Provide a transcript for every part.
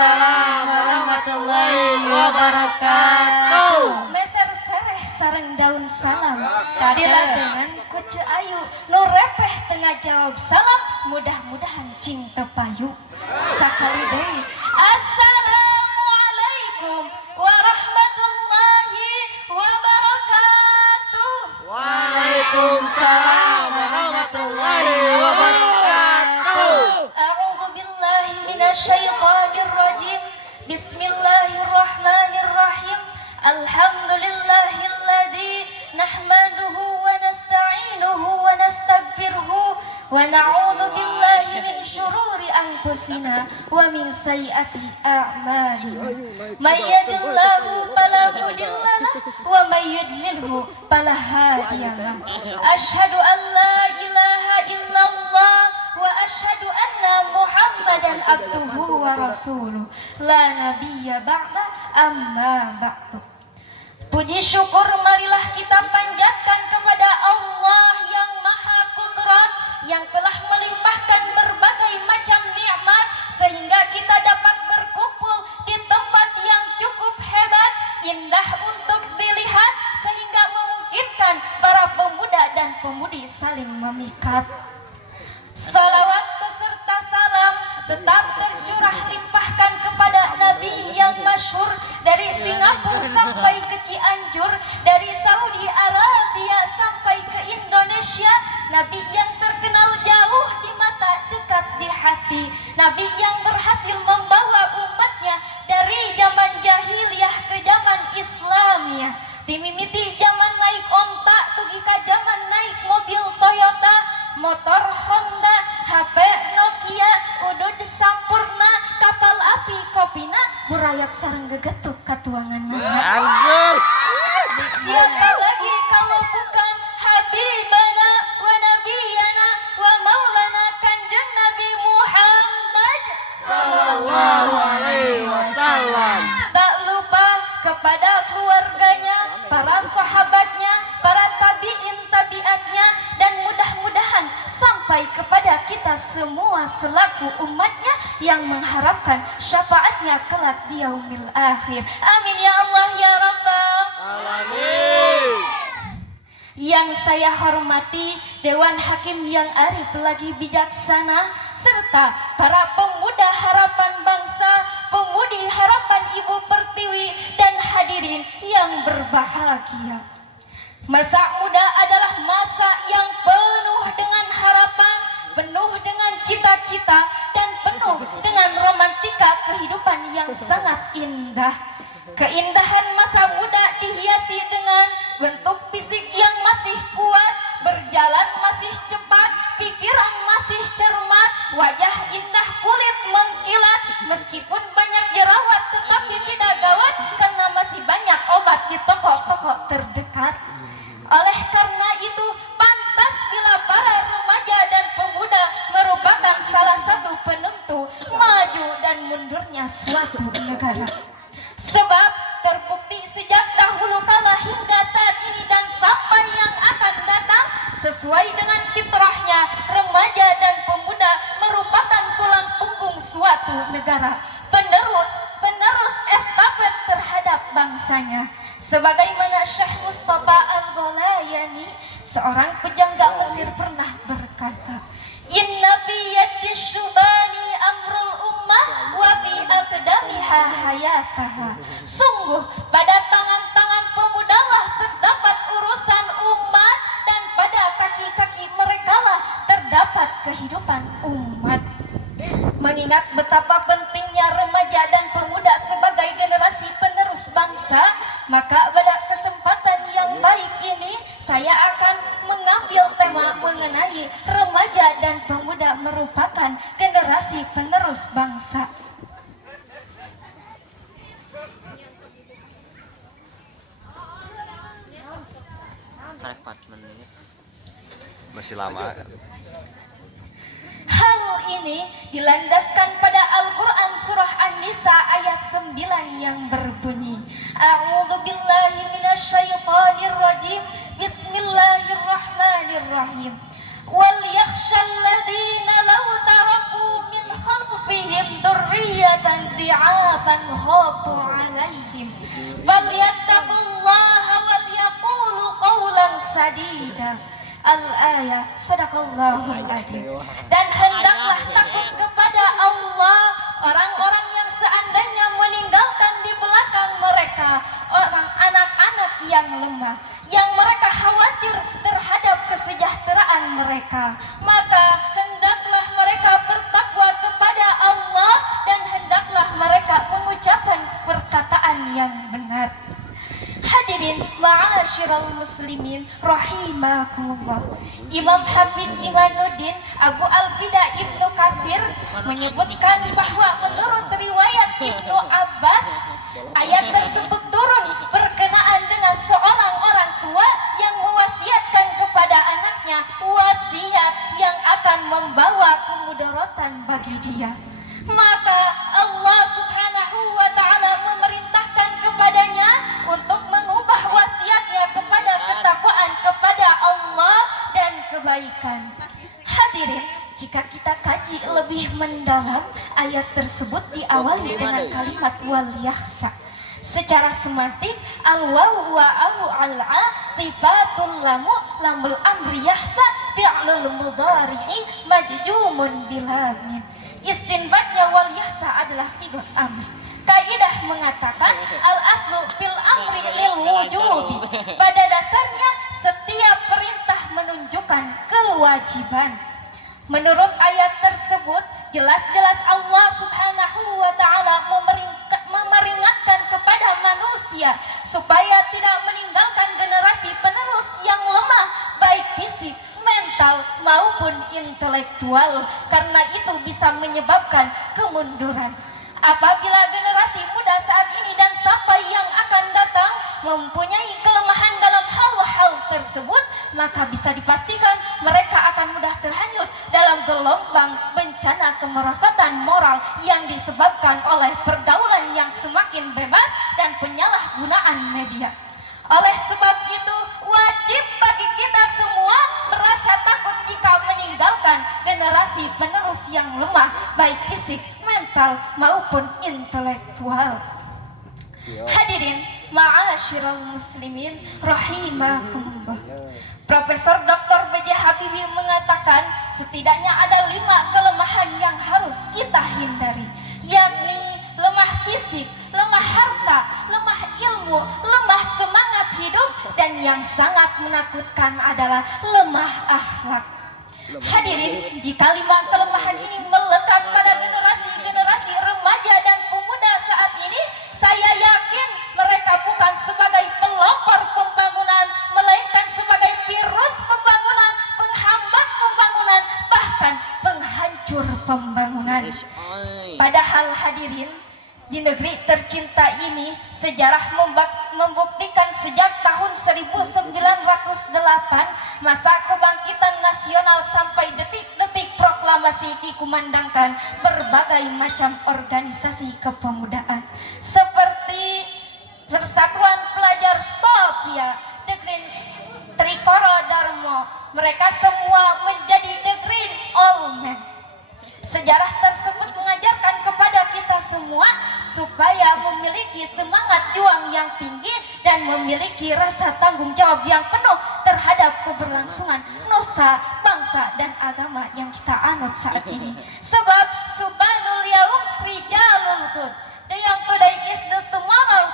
Waalaikumsalam warahmatullahi wabarakatuh. Meser sereh sareng daun salam diladengan ku Ceu Ayu nu repeh tengah jawab salam mudah-mudahan cing tepayu sakali deui. Assalamualaikum warahmatullahi wabarakatuh. Waalaikumsalam warahmatullahi wabarakatuh. A'udzu billahi minasyaitonir rajim. Bismillahirrahmanirrahim. Alhamdulillahilladzi nahmaduhu wa nasta'inuhu wa nastaghfiruhu wa na'udzu billahi min syururi anfusina wa min sayyiati a'malina. May yahdihillahu fala mudilla lahu wa may yudlilhu fala hadiya lahu. Asyhadu an la ilaha illallah wa asyhadu anna Muhammadan abduhu wa rasuluh la nabiyya ba'da amma ba'du. Puji syukur marilah kita panjatkan kepada Allah yang maha kudrat, yang telah melimpahkan berbagai macam nikmat sehingga kita dapat berkumpul di tempat yang cukup hebat, indah untuk dilihat, sehingga memungkinkan para pemuda dan pemudi saling memikat. Salawat beserta salam tetap tercurah limpahkan kepada Nabi yang masyhur dari Singapura sampai ke Cianjur, dari Saudi Arabia sampai ke Indonesia. Nabi yang terkenal jauh di mata, dekat di hati. Nabi yang berhasil membawa umatnya dari zaman jahiliyah ke zaman Islamiyah. Timimiti zaman naik onta, dugi ka zaman naik mobil Toyota, motor Honda, HP Nokia, udud sampurna, kapal api kopina, burayak sareng gegetuk katuangan mana. Siapa lagi kalau bukan Habibana wa Nabiyana wa Maulana Kanjeng Nabi Muhammad Sallallahu alaihi wasallam. Tak lupa kepada keluarganya, para sahabatnya, para tabi'in tabi'atnya, dan mudah-mudahan sampai kepada kita semua selaku umatnya yang mengharapkan syafaatnya kelak di yaumil akhir. Amin ya Allah ya Rabbal Alamin. Yang saya hormati Dewan Hakim yang arif lagi bijaksana, serta para pemuda harapan bangsa, pemudi harapan Ibu Pertiwi, dan hadirin yang berbahagia. Masa muda adalah masa yang penuh dengan harapan, penuh dengan cita-cita, dan penuh dengan romantika kehidupan yang sangat indah. Keindahan masa muda dihiasi dengan bentuk fisik yang masih kuat, berjalan masih cepat, pikiran masih cermat, wajah indah, kulit mengkilat. Meskipun banyak jerawat tetapi tidak gawat, karena masih banyak obat di toko-toko terdekat. Oleh karena itu, pantas bila para remaja dan pemuda merupakan salah satu penentu maju dan mundurnya suatu negara. Sebab terbukti sejak dahulu kala hingga saat ini dan sampai yang akan datang, sesuai dengan fitrahnya, remaja dan pemuda merupakan tulang punggung suatu negara, penerus estafet terhadap bangsanya. Sebagaimana Syekh Mustafa Al-Gholayani, seorang pujangga Mesir, pernah berkata, Inna fi yaddi syubani amrul ummah wa fi aqdamiha hayataha. Sungguh pada tangan-tangan pemudalah terdapat urusan umat, dan pada kaki-kaki merekalah terdapat kehidupan umat. Mengingat betapa pentingnya remaja dan pemuda sebagai generasi penerus bangsa, maka pada kesempatan yang baik ini saya akan mengambil tema mengenai remaja dan pemuda merupakan generasi penerus bangsa. Masih lama. Hal ini dilandaskan pada Al-Quran surah An-Nisa ayat 9 yang berbunyi, A'udzu billahi minasyaitonir rajim. Bismillahirrahmanirrahim. Wal yakhshal ladzina law taraku min khalfihim dzurriyyatan ضعافا خافوا عليهم فليتقوا الله وليقولوا قولا سديدا. Al-ayah, sadaqallahul adzim. Dan hendaklah takut kepada Allah orang-orang yang seandainya meninggalkan di belakang mereka orang anak-anak yang lemah, yang mereka khawatir terhadap kesejahteraan mereka, maka hendaklah mereka bertakwa kepada Allah dan hendaklah mereka mengucapkan perkataan yang benar. Hadirin ma'asyiral muslimin rahimakumullah. Imam Hafidz Imanuddin Abu Al-Bida Ibnu Katsir menyebutkan bahwa menurut riwayat Ibnu Abbas, ayat tersebut turun berkenaan dengan seorang orang tua yang mewasiatkan kepada anaknya wasiat yang akan membawa kemudaratan bagi dia. Maka Allah Subhanahu wa taala memerintahkan kepadanya untuk mengubah wasiatnya kepada ketakwaan kepada Allah dan kebaikan. Hadirin, jika kita kaji lebih mendalam, ayat tersebut diawali dengan kalimat wal yahsa. Secara semantik, al-wawu wa al-atifatul lamu lamul amri yahsa fi'lul mudhari'i majjumun bilamin. Istinbatnya wal yahsa adalah sigat amr. Kaidah mengatakan al-aslu fil amri lil wujubi. Pada dasarnya setiap perintah menunjukkan kewajiban. Menurut ayat tersebut, jelas-jelas Allah Subhanahu wa taala memperingatkan kepada manusia supaya tidak meninggalkan generasi penerus yang lemah baik fisik, mental maupun intelektual, karena itu bisa menyebabkan kemunduran. Apabila generasi muda saat ini dan sampai yang akan datang mempunyai kelemahan dalam hal-hal tersebut, maka bisa dipastikan mereka akan mudah terhanyut dalam gelombang bencana kemerosotan moral yang disebabkan oleh pergaulan yang semakin bebas dan penyalahgunaan media. Oleh sebab itu, wajib bagi kita semua merasa takut jika meninggalkan generasi penerus yang lemah, baik fisik, mental, maupun intelektual. Hadirin ma'asyiral muslimin rahimakumullah. Profesor Dr. B.J. Habibie mengatakan setidaknya ada 5 kelemahan yang harus kita hindari, yakni lemah fisik, lemah harta, lemah ilmu, lemah semangat hidup, dan yang sangat menakutkan adalah lemah akhlak. Hadirin, jika 5 kelemahan ini melekat pada generasi remaja dan pemuda saat ini, saya yakin mereka bukan sebagai pelopor pembangunan, melainkan sebagai virus pembangunan, penghambat pembangunan, bahkan penghancur pembangunan. Padahal hadirin, di negeri tercinta ini, sejarah membuktikan sejak tahun 1908 masa kebangkitan nasional sampai detik-detik proklamasi dikumandangkan berbagai macam organisasi kepemudaan seperti Persatuan Pelajar Stopia, The Green Trikoro Darmo. Mereka semua menjadi The Green Old Men. Sejarah tersebut mengajarkan kepada kita semua supaya memiliki semangat juang yang tinggi dan memiliki rasa tanggung jawab yang penuh terhadap keberlangsungan nusa, bangsa, dan agama yang kita anut saat ini. Sebab subhanul yaum rijalul good. The young today is the tomorrow.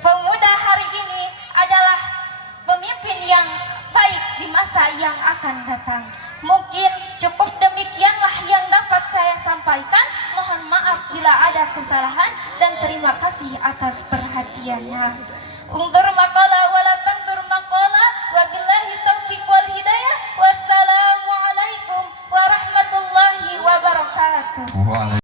Pemuda hari ini adalah pemimpin yang baik di masa yang akan datang. Mungkin cukup demikianlah yang dapat saya sampaikan. Mohon maaf bila ada kesalahan dan terima kasih atas perhatiannya. Undur makalah